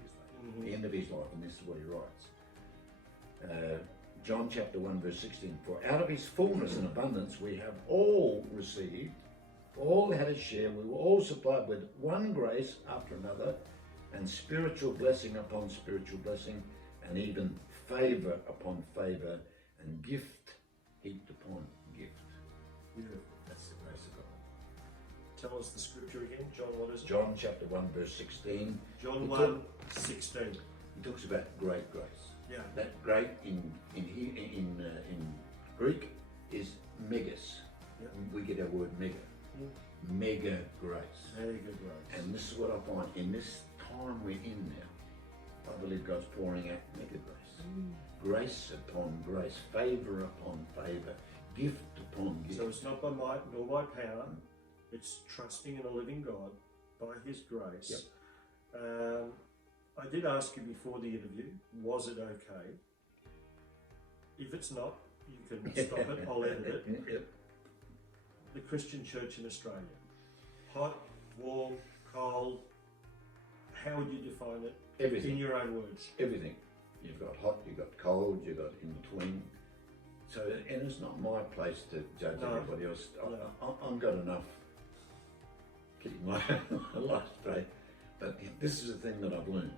years later, the end of his life, and this is what he writes. John chapter 1 verse 16, for out of his fullness and abundance we have all received, all had a share, we were all supplied with one grace after another, and spiritual blessing upon spiritual blessing, and even favour upon favour, and gift heaped upon gift. Beautiful. That's the grace of God. Tell us the scripture again. John, what is it? John chapter 1 verse 16. John 1:16. He talks about great grace. Yeah. That great in Greek is megas. Yeah. We get our word mega. mega grace. Very good grace. And this is what I find in this time we're in now. I believe God's pouring out mega grace. Grace upon grace, favour upon favour, gift upon gift. So it's not by might nor by power, it's trusting in a living God by His grace. Yep. I did ask you before the interview, was it okay? If it's not, you can stop it, I'll edit it. Yep. The Christian church in Australia, hot, warm, cold, how would you define it? Everything. In your own words. Everything. You've got hot, you've got cold, you've got in between. So, and it's not my place to judge everybody else. No. I'm got enough keeping my life straight. But this is the thing that I've learned.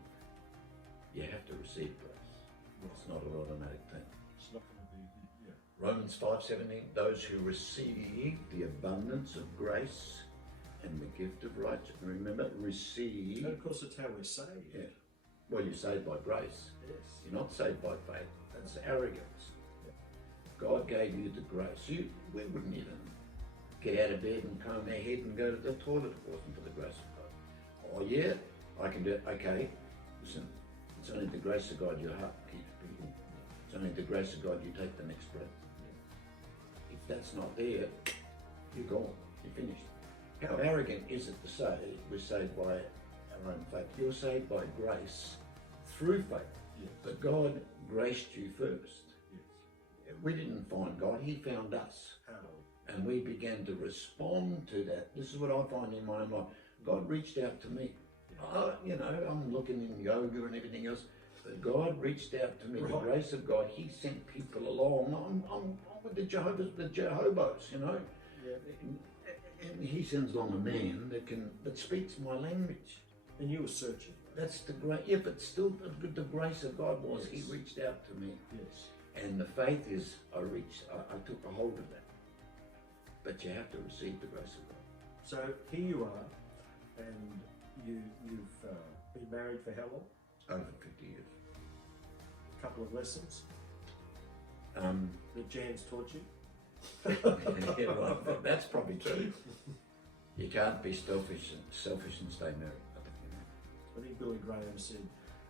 You have to receive grace. It's not an automatic thing. It's not going to be, Romans 5:17, those who receive the abundance of grace and the gift of righteousness. Remember, receive. And of course, it's how we're saved. Yeah. Well, you're saved by grace. Yes. You're not saved by faith. That's arrogance. God gave you the grace. We wouldn't even get out of bed and comb our head and go to the toilet if it wasn't for the grace of God. Oh yeah, I can do it. Okay, listen, it's only the grace of God your heart keeps beating. It's only the grace of God you take the next breath. If that's not there, you're gone. You're finished. How arrogant is it to say we're saved by our own faith? You're saved by grace through faith. Yes. But God graced you first. Yes. We didn't find God, He found us. How? And we began to respond to that. This is what I find in my own life. God reached out to me. I'm looking in yoga and everything else, but God reached out to me. Right. The grace of God, He sent people along. I'm with the Jehovah's, Yeah. and He sends along a man that speaks my language. And you were searching. That's the great, but still the grace of God was He reached out to me. Yes. And the faith is, I took a hold of that. But you have to receive the grace of God. So here you are, and you've been married for how long? Over 50 years. A couple of lessons that Jan's taught you? Yeah, right. That's probably true. You can't be selfish and stay married. I think Billy Graham said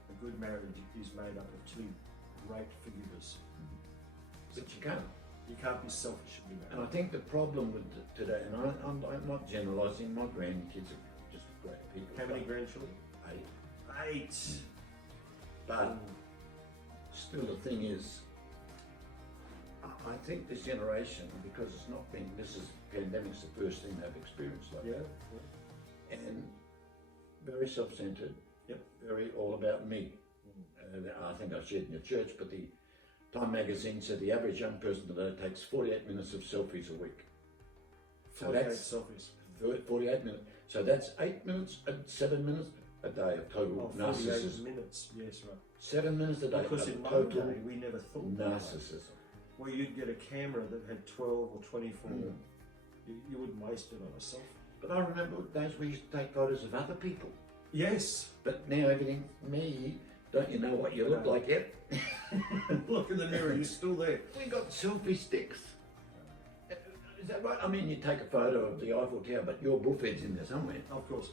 a good marriage is made up of two great forgivers. But you can't. You can't be selfish and be And married. I think the problem with today, and I'm not generalising, my grandkids are just great people. How many grandchildren? 8. 8. But still the thing is, I think this generation, because it's not been, pandemic's the first thing they've experienced like Yeah. that. And very self-centred, Yep. very all about me. I think I shared in your church, but the Time magazine said the average young person today takes 48 minutes of selfies a week. So 48 that's selfies. 48 minutes. So that's 8 minutes, 7 minutes a day of total 48 narcissism. minutes, yes, right. 7 minutes a day Because in of my total day, we never thought that way. narcissism. Well, you'd get a camera that had 12 or 24. You wouldn't waste it on a selfie. But I remember days we used to take photos of other people. Yes. But now everything, me, don't you know what you look like yet? Look in the mirror, you're still there. We got selfie sticks. Is that right? I mean, you take a photo of the Eiffel Tower, but your buffet's in there somewhere. Of course.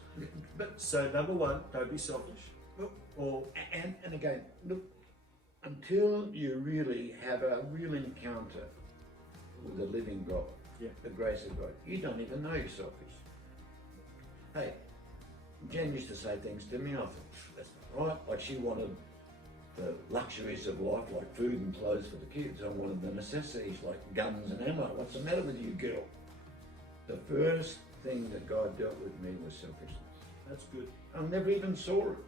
But So number one, don't be selfish. look, Or and again, look, until you really have a real encounter with the living God, the grace of God, you don't even know you're selfish. Hey, Jen used to say things to me, I thought, that's not right. Like she wanted the luxuries of life, like food and clothes for the kids. I wanted the necessities, like guns and ammo. What's the matter with you, girl? The first thing that God dealt with me was selfishness. that's good. I never even saw it.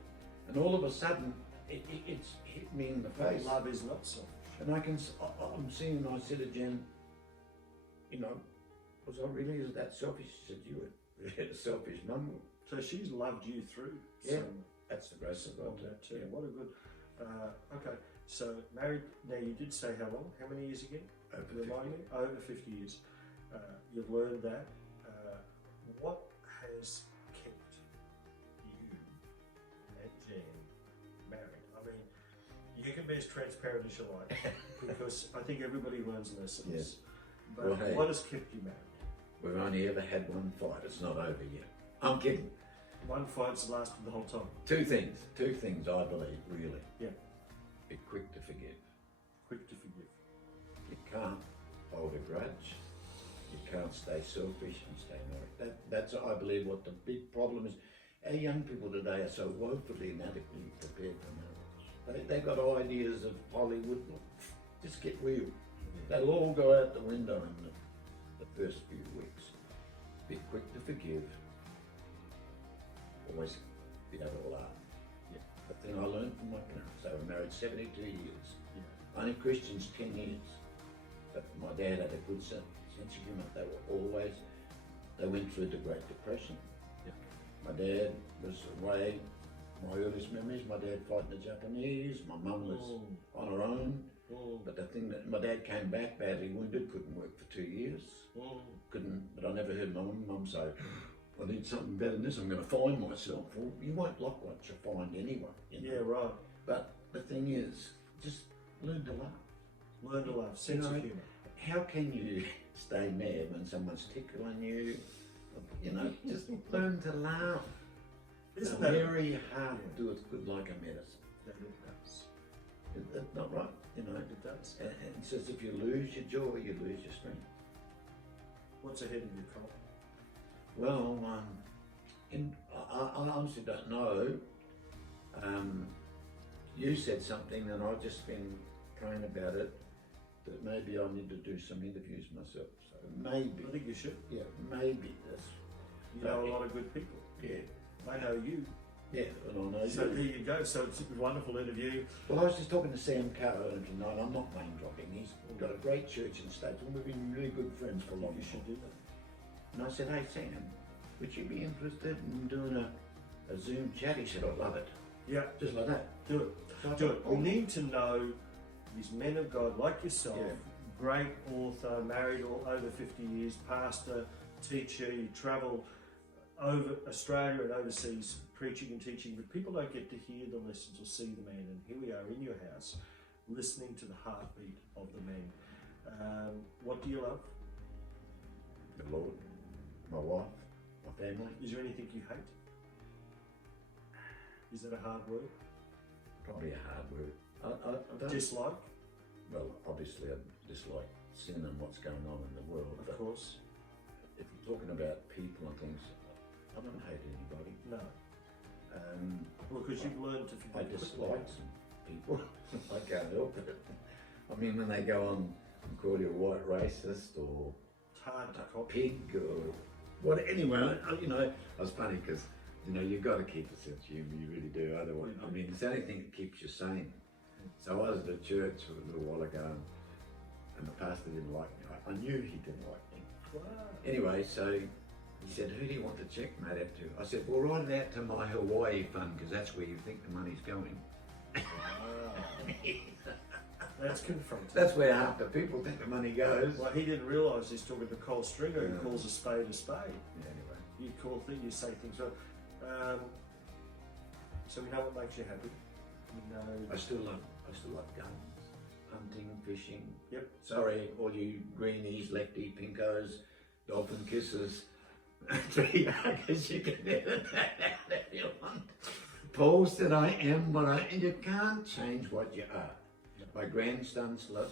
And all of a sudden, it's hit me in the face. Love is not selfish. And I'm seeing, I said to Jen, was I really that selfish? She said, you were a selfish mum. So she's loved you through. Yeah. some That's the grace of God. of that too. What a good. Okay, so married. Now you did say how long? How many years again? Over 50. Remind me. Over 50 years. You've learned that. What has kept you and Jan married? I mean, you can be as transparent as you like, because I think everybody learns lessons. Yes. But Well, hey. what has kept you married? We've only ever had one fight. It's not over yet. I'm kidding. One fight's lasted the whole time. Two things I believe, really. Yeah. Be quick to forgive. Quick to forgive. You can't hold a grudge. You can't stay selfish and stay married. That's, I believe, what the big problem is. Our young people today are so woefully inadequately prepared for marriage. They've got ideas of Hollywood. Just get real. They'll all go out the window in the first few weeks. Be quick to forgive. Always be able to laugh. Yeah. The thing I learned from my parents, they were married 72 years. Yeah. Only Christians 10 years. But my dad had a good sense of humour. They went through the Great Depression. Yeah. My dad was away. My earliest memories, my dad fighting the Japanese, my mum was on her own. But the thing that my dad came back badly wounded, couldn't work for 2 years. But I never heard my mum say, I need something better than this, I'm going to find myself. Well, you won't like what you find anyway. You know? Yeah, right. But the thing is, just learn to laugh. Learn to laugh, sense of humour. How can you stay mad when someone's tickling you? You know, just learn to laugh. Isn't the that very heart doeth good like a medicine. That it does. That's not right, you know. It does. And it says if you lose your joy, you lose your strength. What's ahead of you, Cole? Well, I honestly don't know. You said something and I've just been praying about it, that maybe I need to do some interviews myself. So maybe. I think you should. Yeah, maybe this. You know a lot of good people. Yeah. I know you. Yeah, and I know So you. there you go. So it's a wonderful interview. Well, I was just talking to Sam Carr tonight. I'm not name dropping. He's got a great church in the States and we've been really good friends for a long You time. should do that. And I said, hey Sam, would you be interested in doing a Zoom chat? He said, I'd love it. Yeah, Just like that. do it. So I Do thought, it. We need to know these men of God like yourself, Yeah. great author, married all over 50 years, pastor, teacher, you travel over Australia and overseas preaching and teaching, but people don't get to hear the lessons or see the man. And here we are in your house, listening to the heartbeat of the man. What do you love? The Lord, my wife, my family. Is there anything you hate? Is that a hard word? Probably a hard word. I don't, Dislike? well, obviously I dislike sin and what's going on in the world. Of But course. if you're talking about people and things, I don't hate anybody. No. Well, because you've learned to I forgive dislike some people. I can't help it. I mean, when they go on and call you a white racist or It's hard to a copy. pig or what. Anyway, you know, it was funny because you know you've got to keep a sense of humour. You really do. Otherwise, I mean, it's the only thing that keeps you sane. So I was at a church a little while ago, and the pastor didn't like me. I knew he didn't like me. Wow. Anyway, so he said, "Who do you want the check made out to?" I said, "Well, write it out to my Hawaii fund because that's where you think the money's going." That's confronting. That's where half the people think the money goes. Well, he didn't realise he's talking to Cole Stringer, who Yeah. calls a spade a spade. Yeah, anyway. You call things, you say things. So we know what makes you happy. We know. I still love guns, hunting, fishing. Yep. Sorry, all you greenies, lefty, pinkos, dolphin kissers, tree huggers, you can edit that out if you want. Paul said, I am what I am. You can't change what you are. My grandsons love,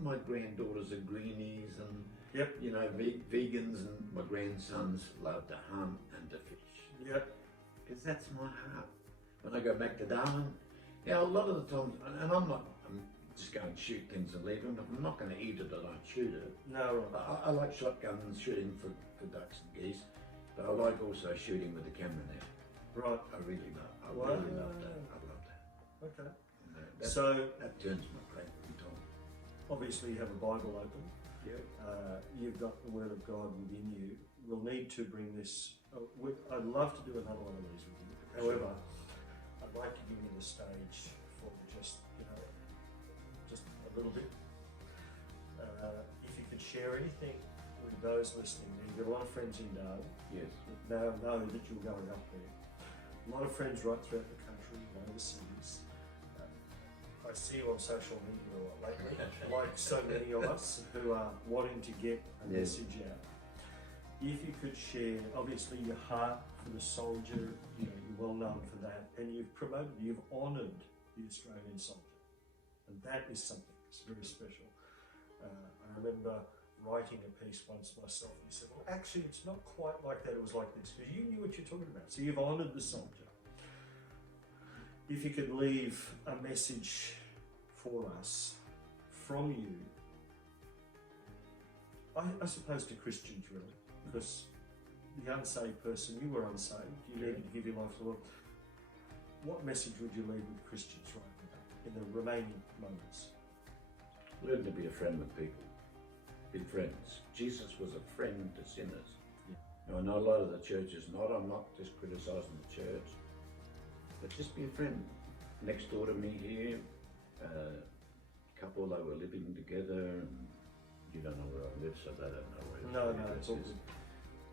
my granddaughters are greenies and, Yep. you know, vegans, and my grandsons love to hunt and to fish. Yep. Because that's my heart. When I go back to Darwin, yeah, a lot of the times, and I'm just going to shoot things and leave them, but I'm not going to eat it, I don't shoot it. No, right. I like shotguns, shooting for ducks and geese, but I like also shooting with the camera now. Right. I really love that. Wow. I love that. Okay. You know, that, So that turns my crank every time. obviously you have a Bible open. Yeah. You've got the Word of God within you. We'll need to bring this. I'd love to do another one of these with you. However, I'd like to give you the stage for just a little bit. If you could share anything with those listening, you've got a lot of friends in Darwin Yes. that now know that you're going up there. A lot of friends right throughout the country and overseas. I see you on social media a lot lately, like so many of us who are wanting to get a Yes. message out. if you could share, obviously your heart for the soldier, you know, you're well known for that, and you've honoured the Australian soldier, and that is something that's very special. I remember writing a piece once myself, and you said, well, actually, it's not quite like that, it was like this, because you knew what you're talking about. So you've honoured the soldier. If you could leave a message for us from you, I suppose to Christians really, because the unsaved person, you were unsaved, you needed to give your life to the Lord. What message would you leave with Christians right now in the remaining moments? Learn to be a friend with people. Be friends. Jesus was a friend to sinners. Yeah. Now, I know a lot of the churches not. I'm not just criticising the church, but just be a friend. Next door to me here, a couple, they were living together. And you don't know where I live, so they don't know where No, this it's all is. good.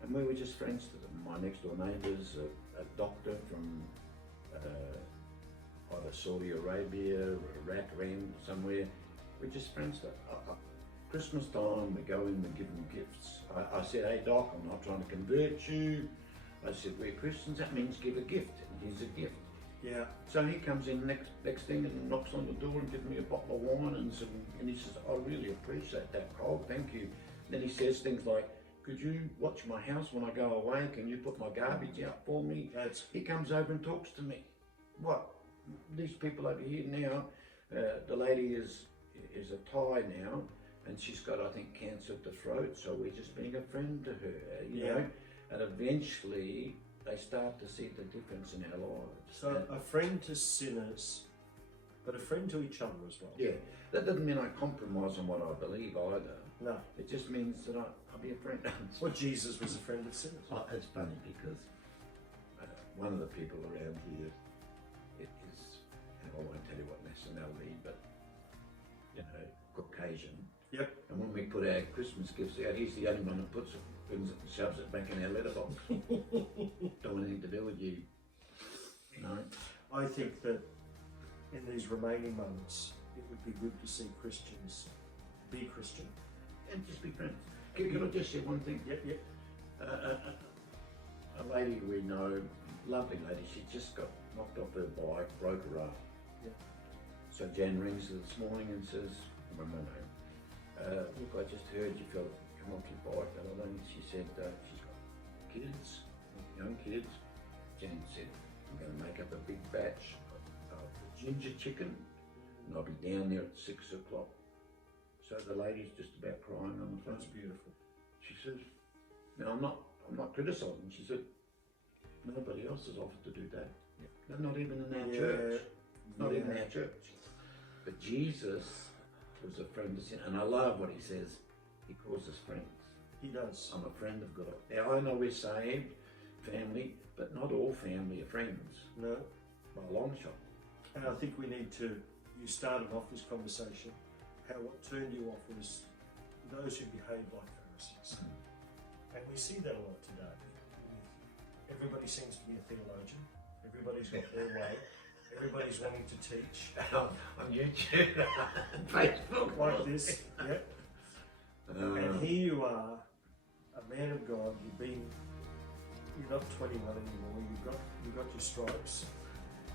And we were just friends to them. My next door neighbour's a doctor from either Saudi Arabia or Iran, somewhere. We're just friends. Christmas time, we go in, we give them gifts. I said, hey Doc, I'm not trying to convert you. I said, we're Christians, that means give a gift. And here's a gift. Yeah. So he comes in next thing and knocks on the door and gives me a bottle of wine and he says, I really appreciate that, Cole, thank you. Then he says things like, could you watch my house when I go away? Can you put my garbage out for me? He comes over and talks to me. What? These people over here now, the lady is a Thai now, and she's got, I think, cancer of the throat, so we're just being a friend to her, you know? And eventually, they start to see the difference in our lives. So a friend to sinners, but a friend to each other as well. Yeah, that doesn't mean I compromise on what I believe either. No. It just means that I'll be a friend. Well, Jesus was a friend of sinners. Oh, it's funny because one of the people around here is, and I won't tell you what nationality, but, you know, Caucasian. Yep. And when we put our Christmas gifts out, he's the only one that puts it, brings it and shoves it back in our letterbox. Don't want anything to do with you. You know? I think that in these remaining moments, it would be good to see Christians be Christian. And just be friends. Can I just say one thing? Yep. A lady we know, lovely lady, she just got knocked off her bike, broke her arm. Yep. So Jan rings her this morning and says, my name, look, I just heard you fell come off your bike the other day. She said she's got kids, young kids. Jan said, I'm going to make up a big batch of ginger chicken and I'll be down there at 6 o'clock. So the lady's just about crying on the phone. That's beautiful. She says, now I'm not criticising. She said, nobody else has offered to do that. Yeah. Not even in our church. Not in our church. But Jesus was a friend of sin, and I love what he says. He calls us friends. He does. I'm a friend of God. Now I know we're saved, family, but not all family are friends. No. By a long shot. And I think we need to, you started off this conversation, how what turned you off was those who behaved like Pharisees. And we see that a lot today. Everybody seems to be a theologian. Everybody's got their way. Everybody's wanting to teach. On YouTube, Facebook. Like this, yep. And here you are, a man of God, you're not 21 anymore, you've got your stripes,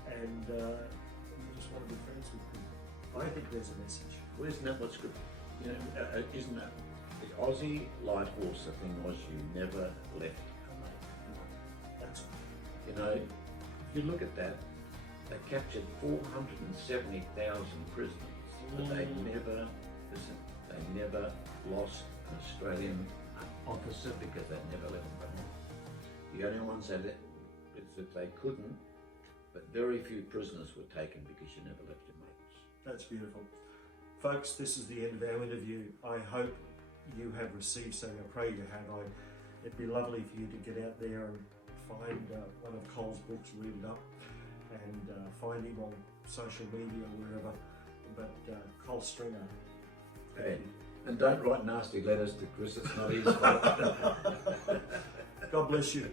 and you just want to be friends with people. I think there's a message. Well, isn't that what's good? You know, isn't that the Aussie light horse? The thing was, you never left a mate. That's You know, if you look at that, they captured 470,000 prisoners, but they never lost an Australian officer because they never left them behind. The only ones that is that they couldn't, but very few prisoners were taken because you never left your mates. That's beautiful. Folks, this is the end of our interview. I hope you have received something. I pray you have. It'd be lovely for you to get out there and find one of Cole's books, read it up, and find him on social media or wherever. But Cole Stringer. And don't write nasty letters to Chris, it's not his fault. God bless you.